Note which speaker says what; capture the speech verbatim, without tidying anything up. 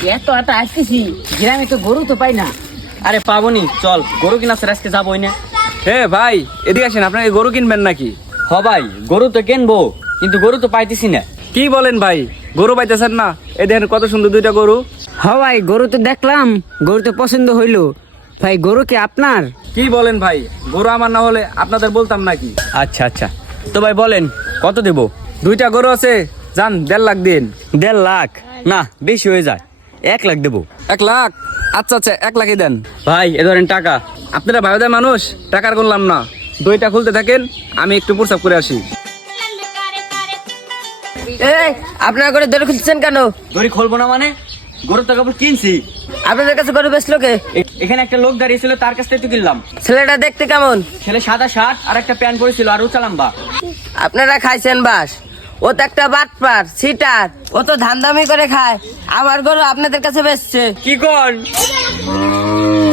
Speaker 1: এত এত আসতেছি গ্রামে তো গরু তো পাই না।
Speaker 2: আরে পাবনি, চল গরু কিনা আজকে যাবোই না।
Speaker 3: হে ভাই, এদিকে আসেন, আপনাকে গরু কিনবেন নাকি?
Speaker 2: হ ভাই, গরু তো কিনবো, কিন্তু গরু তো পাইতেছি না।
Speaker 3: কি বলেন ভাই, গরু পাইতেছেন না? এই দেখেন কত সুন্দর দুইটা গরু।
Speaker 1: হ ভাই, গরু তো দেখলাম, গরু তো পছন্দ হইলো। ভাই গরু কি আপনার?
Speaker 3: কি বলেন ভাই, গরু আমার না হলে আপনাদের বলতাম নাকি?
Speaker 2: আচ্ছা আচ্ছা, তো ভাই বলেন কত দেব?
Speaker 3: দুইটা গরু আছে, যান দেড় লাখ দিন।
Speaker 2: দেড় লাখ না, বেশি হয়ে যায়, এক লাখ দেবো।
Speaker 3: এক লাখ? আচ্ছা আচ্ছা, এক লাখই দেন।
Speaker 2: ভাই এ ধরেন টাকা।
Speaker 3: আপনারা ভাইদের মানুষ, টাকার গুনলাম না। দইটা খুলতে থাকেন, আমি একটু প্রসাব করে আসি।
Speaker 1: এই আপনারা করে দড়ি খুলছেন কেন?
Speaker 2: দড়ি খুলবো না মানে? গরু তো কেবল কিনছি।
Speaker 1: আপনাদের কাছে গরু বেচলো কে?
Speaker 2: এ- এখানে একটা লোক দাঁড়িয়ে ছিল, তার কাছ থেকে তো কিনলাম।
Speaker 1: ছেলেটা দেখতে কেমন?
Speaker 2: ছেলে সাদা শার্ট আর একটা প্যান্ট পরেছিল, আর উঁচা লম্বা।
Speaker 1: আপনারা খাইছেন বাস, ও তো একটা বাটপার সিটার, ও তো ধান্দামি করে খায়। আমার গরু আপনাদের কাছে বেচছে।
Speaker 2: কি কর